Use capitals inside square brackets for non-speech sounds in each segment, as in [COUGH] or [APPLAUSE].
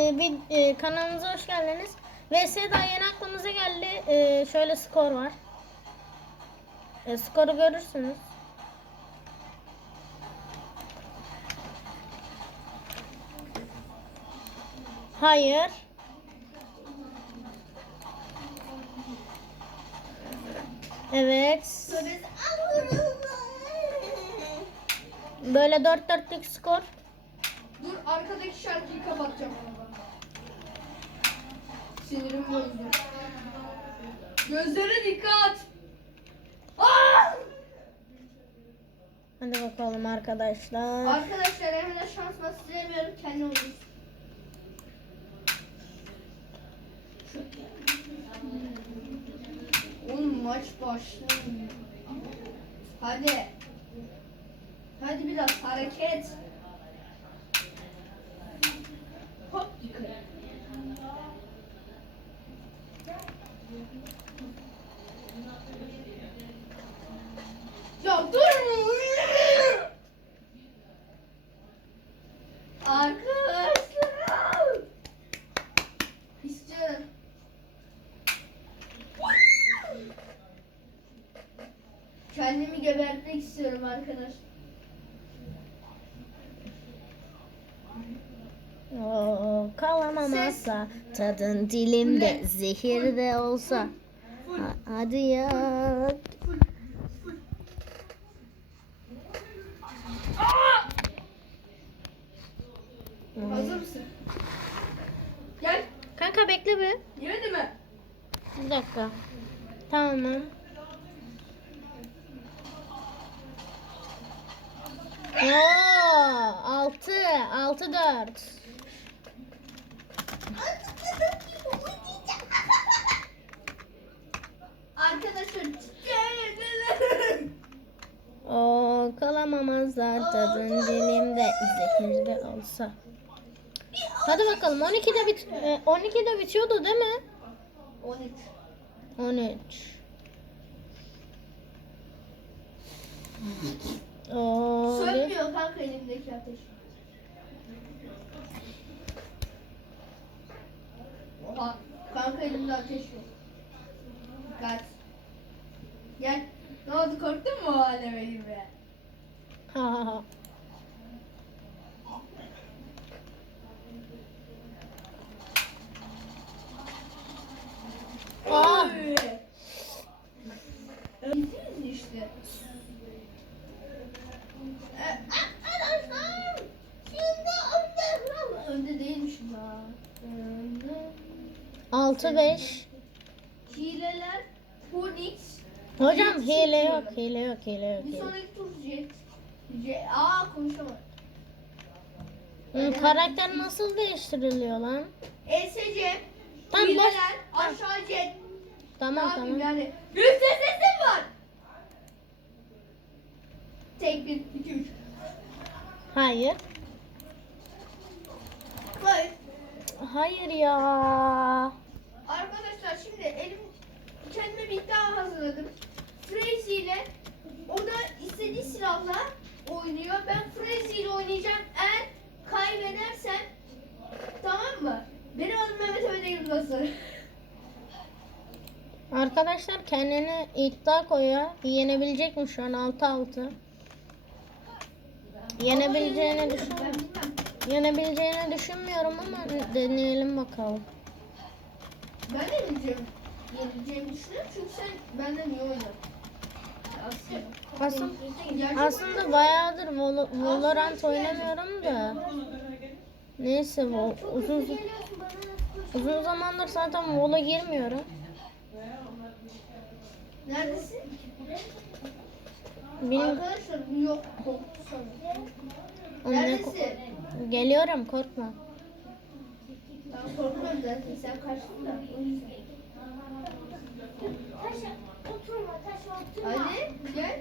Ee, bir e, kanalımıza hoş geldiniz. VS daha yeni aklımıza geldi. Ee, şöyle skor var. Ee, skoru görürsünüz. Hayır. Evet. Böyle 4-4'lük skor. Dur arkadaki şarkıyı kapatacağım. Sinirim bozdu. Gözlere dikkat. Aa! Hadi bakalım arkadaşlar. Arkadaşlar hemen şans bastırıyorum kendi oyunum. Oğlum maç başlıyor. Hadi. Hadi biraz hareket. Hop yukarı. Ya dur. Arkadaşlar. İstiyorum. Kendimi gebertmek istiyorum arkadaş. Oo, kalamam asla tadın dilimde zehir de olsa Ha- hadi ya Hazır mısın? Gel. kanka bekle bir Yemedi mi? bir dakika tamam Oo, altı altı dört Arkadaşlar. Oo, kalamamazlar tadın dilimde zehir de olsa Hadi bakalım 12'de bit e, 12'de bitiyordu değil mi? 13. 13. Oo, Sönmüyor kanka elimdeki ateş. Oha. Kanka elimde ateş yok. Kaç. Gel. Ne oldu korktun mu o halime gibi? Ha ha ha. Aa. Oy. Öldünüz işte. Ee, Arkadaşlar. Şimdi önde. Önde değilmişim ha. Önde. 6 5. Hileler. Phoenix. Hocam hile yok, hile yok, hile yok. Bir Hile. sonraki tur Jet. Jet. Aa konuşamadım. Hı, karakter nasıl değiştiriliyor lan? ESC. Tamam, boş-. Aşağı. Ne Tamam tamam. yani? Yüksek sesim var. Tek bir, iki, üç. Hayır. Hayır. Hayır ya. Arkadaşlar şimdi elim kendime bir iddia hazırladım. Crazy ile o da istediği silahla oynuyor. Ben Crazy ile oynayacağım. Eğer kaybedersem tamam mı? Benim adım Mehmet Öyle Yıldız'ı. Arkadaşlar kendine iddia koyuyor. Yenebilecek mi şu an 6-6? Yenebileceğini düşünmüyorum. Yenebileceğini düşünmüyorum ama deneyelim bakalım. Ben yeneceğim. Yeneceğimi düşünüyorum çünkü sen benden iyi oynadın. Aslında. Aslında, bayağıdır Valorant oynamıyorum da. Neyse Vol- uzun uzun zamandır zaten Vol'a girmiyorum. Neredesin? Benim Arkadaşlar yok. Korktu sanırım. Neredesin? geliyorum korkma. Ben korkmuyorum zaten. Sen kaçtın da. O yüzden. Taşa oturma, taşa oturma. Hadi gel.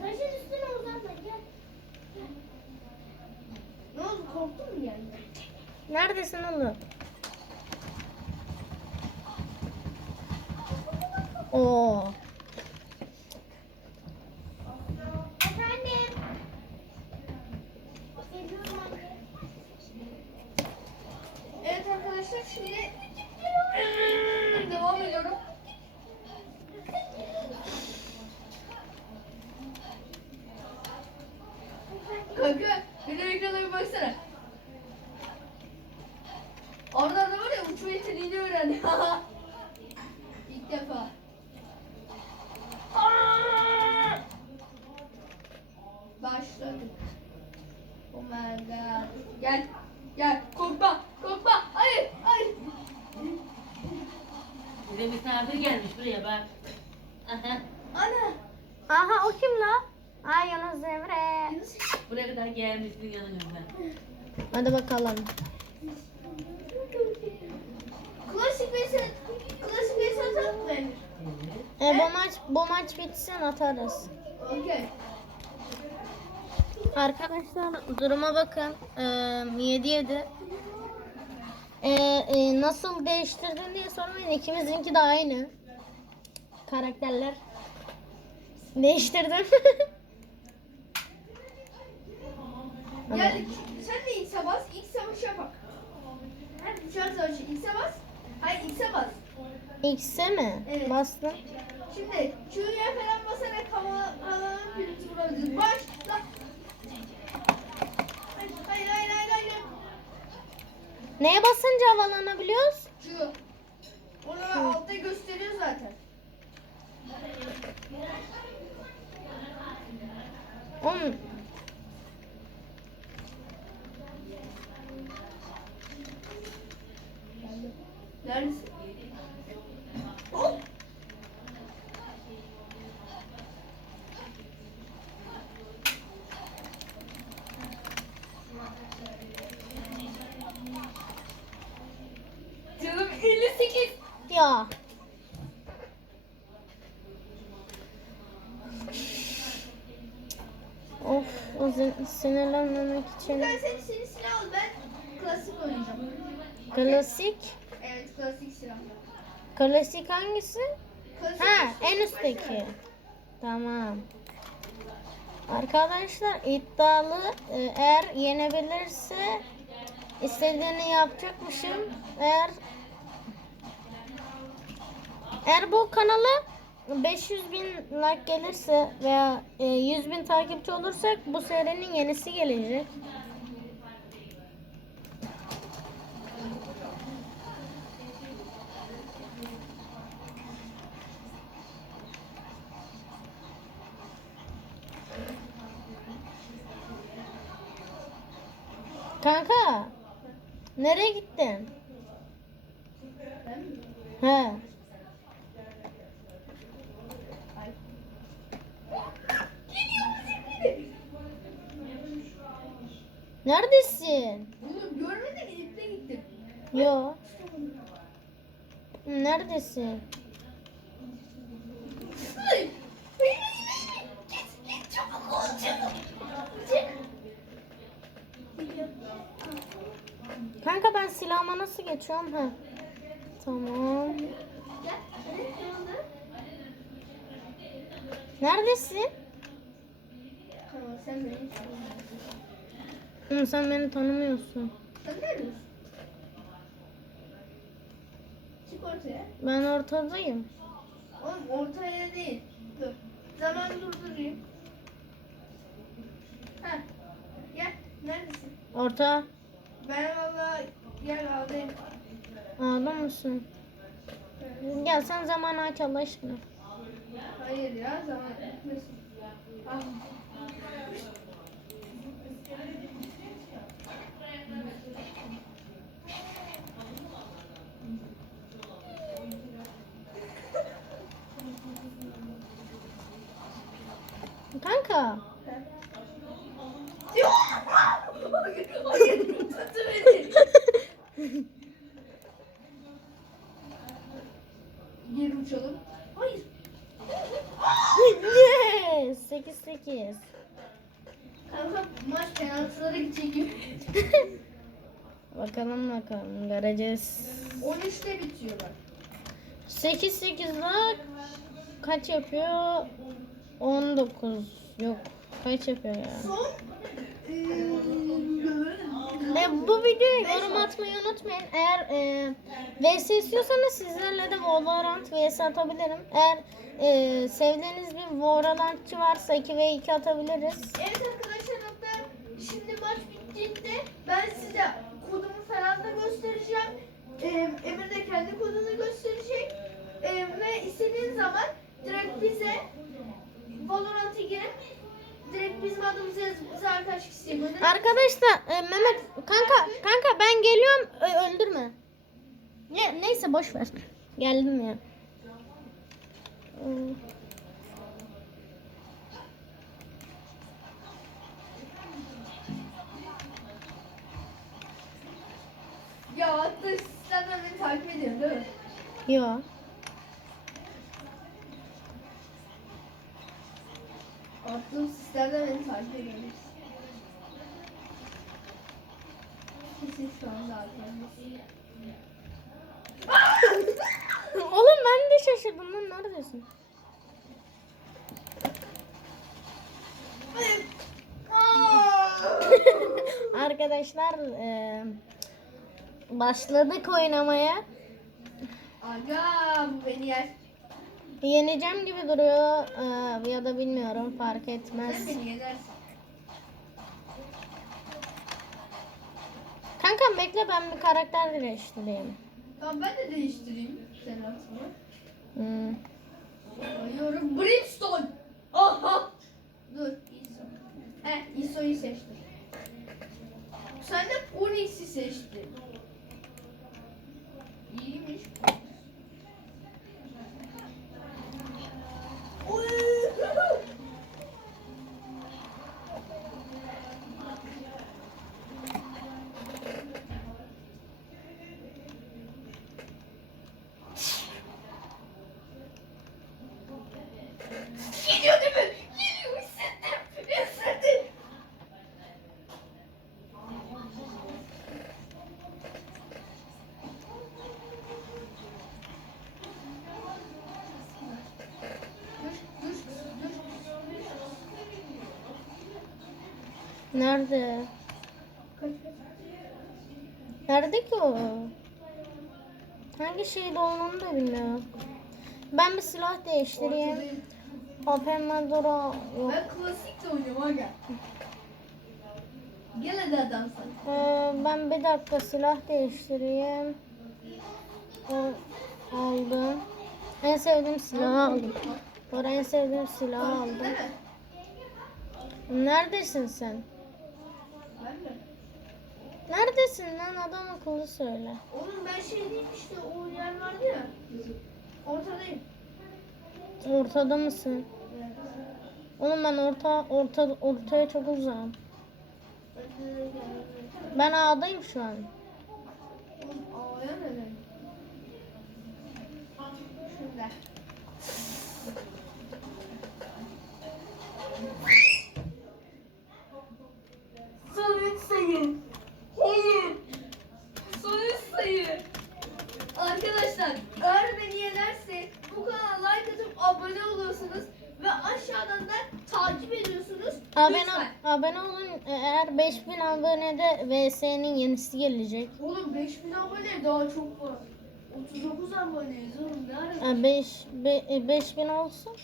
Taşın üstüne uzanma, gel. Ne oldu? Korktun mu yani? Neredesin oğlum? Oo. Efendim. Anne. arkadaşlar şimdi devam ediyorum. Kanka benim ekrana bir baksana. Arda arda var ya uçma yeteneğini öğrendi. [LAUGHS] İlk defa. Başladık. Oh my god. Gel. Gel. Korkma. Korkma. Hayır. Hayır. Bir de misafir gelmiş buraya bak. Aha, Ana. Aha o kim la? Ay Yunus Emre. buraya kadar gelmişsin yanımızda. Hadi bakalım. Klasik ve klasik ve satın mı? Evet. E, bu maç bu maç bitsin atarız. Okey. Arkadaşlar duruma bakın. Ee, 7 7. Ee, e, nasıl değiştirdin diye sormayın. İkimizinki de aynı. Karakterler. Değiştirdim. [LAUGHS] Gel. Sen de X'e bas. X'e bas bak. Hadi dışarı savaşı. X'e bas. Hayır X'e bas. X'e mi? Evet. Bastım. Şimdi Q'ya falan basarak hava havanın pirinci vurabiliriz. Başla. Hayır hayır hayır hayır. Neye basınca havalanabiliyoruz? Q. Onu altta gösteriyor zaten. Oğlum, Neredesin? 58. ya. Of, o zin- sinirlenmemek için. Ben seni seni silah al ben klasik oynayacağım. Klasik. Evet klasik silah. Klasik hangisi? Klasik Ha, en üstteki. Tamam. Arkadaşlar iddialı e, eğer yenebilirse istediğini yapacakmışım. Eğer eğer bu kanala 500 bin like gelirse veya e, 100 bin takipçi olursak bu serinin yenisi gelecek. Kanka nereye gittin? Ben mi? He. Ay. Geliyor bizimkine. Neredesin? Bunu görmedin gidip de gittim. Yo. Neredesin? Kanka ben silahıma nasıl geçiyorum? Ha. Tamam. Neredesin? Tamam sen beni Hı, sen beni tanımıyorsun. Sen neredesin? Çık ortaya. Ben ortadayım. Oğlum ortaya değil. Dur. Zaman durdurayım. Ha. Gel. Neredesin? Orta. Ben valla gel aldayım. Ağlar mısın? Gel sen zamanı aç Allah aşkına. Hayır ya zaman etmesin. Ah. Geri uçalım. Hayır. yes. 8 8. Kanka maç penaltılara gidecek gibi. Bakalım bakalım göreceğiz. 13'te bitiyorlar. 8 8 daha kaç yapıyor? 19. Yok. Kaç yapıyor ya? Son eee, Ve bu videoya yorum atmayı unutmayın. Eğer e, VS istiyorsanız sizlerle de Valorant VS atabilirim. Eğer e, sevdiğiniz bir Valorantçı varsa 2 ve 2 atabiliriz. Evet arkadaşlar hatta şimdi maç bittiğinde ben size kodumu falan da göstereceğim. Ee, Emir de kendi kodunu gösterecek. Ee, ve istediğin zaman direkt bize Valorant'a girip bize arkadaş isteyebilir. Arkadaşlar e, Mehmet kanka kanka ben geliyorum Ö- öldürme. Ne, neyse boş ver. Geldim ya. Hmm. Ya hatta sizlerden beni takip ediyor değil mi? Yo. Attığım sistemden beni takip ediyor. Kesin şu anda arkamda. [LAUGHS] Oğlum ben de şaşırdım lan neredesin? [LAUGHS] Arkadaşlar e, başladık oynamaya. Aga bu beni yer. Yeneceğim gibi duruyor e, ya da bilmiyorum fark etmez. Kankam bekle ben bir karakter değiştireyim. Tamam ben de değiştireyim senin atımı. Hmm. Arıyorum Brimstone. Aha. Dur ISO. He ISO'yu seçtim. Sen de Phoenix'i seçtin. İyiymiş. Oy. Nerede? Nerede ki o? Hangi şeyde olduğunu da bilmiyorum. Ben bir silah değiştireyim. Open Maduro yok. Ben klasik de oynuyorum aga. Gel hadi adam sen. Ee, ben bir dakika silah değiştireyim. O, aldım. En sevdiğim silahı aldım. Sonra en sevdiğim silahı aldım. Neredesin sen? Neredesin lan adam akıllı söyle. Oğlum ben şey diyeyim işte o yer vardı ya. Ortadayım. Ortada mısın? Oğlum ben orta orta ortaya çok uzağım. Ben A'dayım şu an. A'ya ne? Şurada. Son üç sayı. Hayır. Son üç sayı. Arkadaşlar eğer beni yenerse bu kanala like atıp abone oluyorsunuz ve aşağıdan da takip ediyorsunuz. Abone, Lütfen. abone olun. Eğer 5000 abonede VS'nin yenisi gelecek. Oğlum 5000 abone daha çok var. 39 aboneyiz oğlum ne ara? Ha, 5 be, 5000 olsun.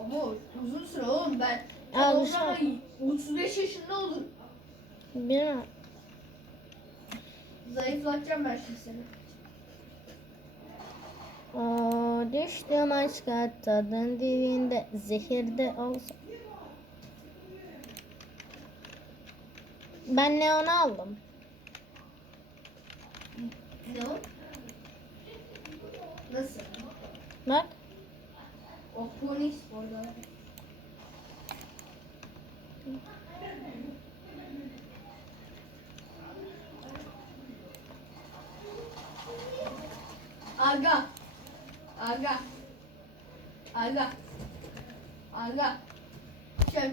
Ama uzun süre oğlum ben. Şey- 35 yaşında olur. Bilmiyorum. Zayıflatacağım ben şimdi seni. O düştüm aşka tadın dilinde zehirde olsa. Ben Neon'u aldım. Ne o? Nasıl? Bak. O Phoenix orada. Aga. Aga. Aga. Aga. Şey.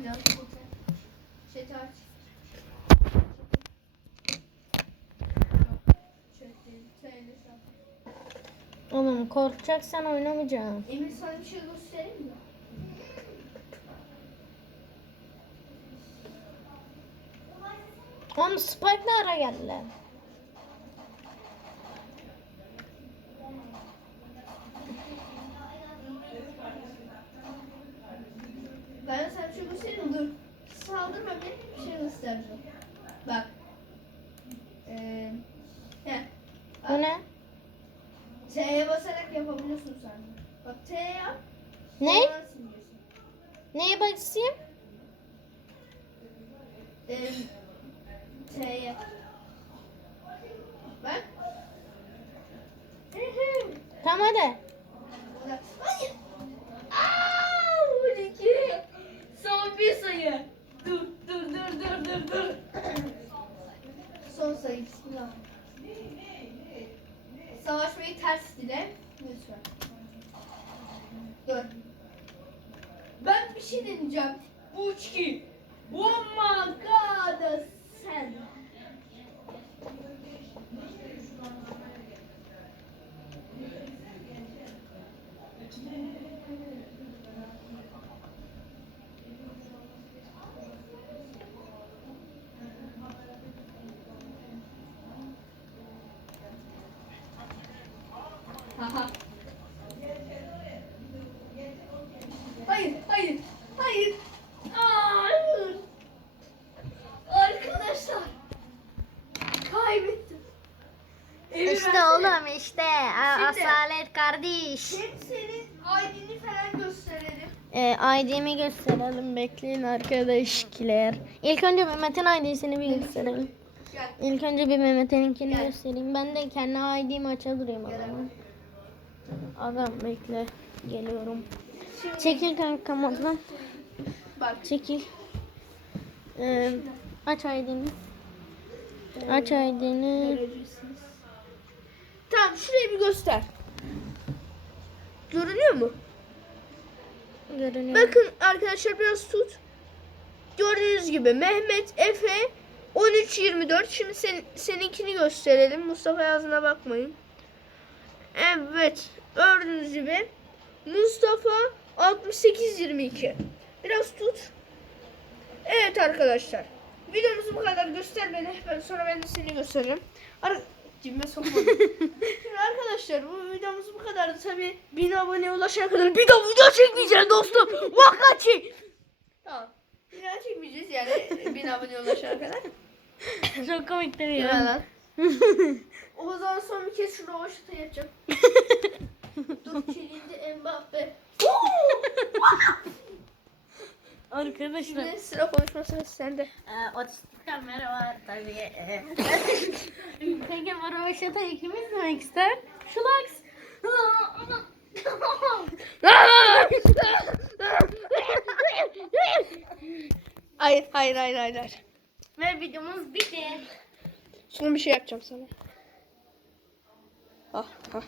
Söyle şu an. Oğlum korkacaksan oynamayacağım. Emir sana bir şey göstereyim mi? Oğlum Spike ara geldiler? Ben sana bir şey göstereyim dur. Saldırma bir bir şey göstereceğim. Bak. Ee, heh. Bu ne? T'ye basarak yapabiliyorsun sen. Bak T yap. Ne? sonra siliyorsun. Neye basayım? Ee, T'ye. Bak. Tamam hadi. Hayır. Aa, 12. Son bir sayı. Dur dur dur dur dur dur. Son sayı bismillah. Savaşmayı ters dile. Lütfen. Dur. Ben bir şey deneyeceğim. Bu uçki. Oh my god sen. Hayır, hayır, hayır. Hayır. Arkadaşlar. Kaybettim. Evi İşte versene. oğlum işte. A- Şimdi- Asalet kardeş. Hem senin ID'ni falan gösterelim. Ee, ID'mi gösterelim. Bekleyin arkadaşlar. İlk önce Mehmet'in ID'sini bir gösterelim. Gel. İlk önce bir Mehmet'inkini göstereyim. Ben de kendi ID'mi Gel zaman. Adam bekle. Geliyorum. Şimdi Çekil kankam oradan. bak. Çekil. Ee, aç ID'ni. Aç ID'ni. Tamam şurayı bir göster. Görünüyor mu? Görünüyor. Bakın arkadaşlar biraz tut. Gördüğünüz gibi Mehmet Efe 13-24. Şimdi sen, seninkini gösterelim. Mustafa yazına bakmayın. Evet. Gördüğünüz gibi Mustafa 68-22. Biraz tut. Evet arkadaşlar. Videomuzu bu kadar göster beni. Ben sonra ben de seni göstereceğim. Ar Cime sokmadım. Şimdi [LAUGHS] arkadaşlar bu videomuz bu kadardı. Tabi 1000 aboneye ulaşana kadar bir daha video çekmeyeceğiz dostum. Vakaçi. Tamam. Bir daha çekmeyeceğiz yani 1000 aboneye ulaşana kadar. [LAUGHS] Çok komik değil Ya ya. lan. O zaman son bir kez şu rovaşata yapacağım. [LAUGHS] Dur çelindi Mbappe. Arkadaşlar. Şimdi sıra konuşma sırası sende. Ee, otistik kamera var tabii. Ee, Peki bu rovaşata ikimiz mi ister? Şulaks. hayır, hayır, hayır, hayır, hayır. Ve videomuz bitti. Son bir şey yapacağım sana. Ah, ah.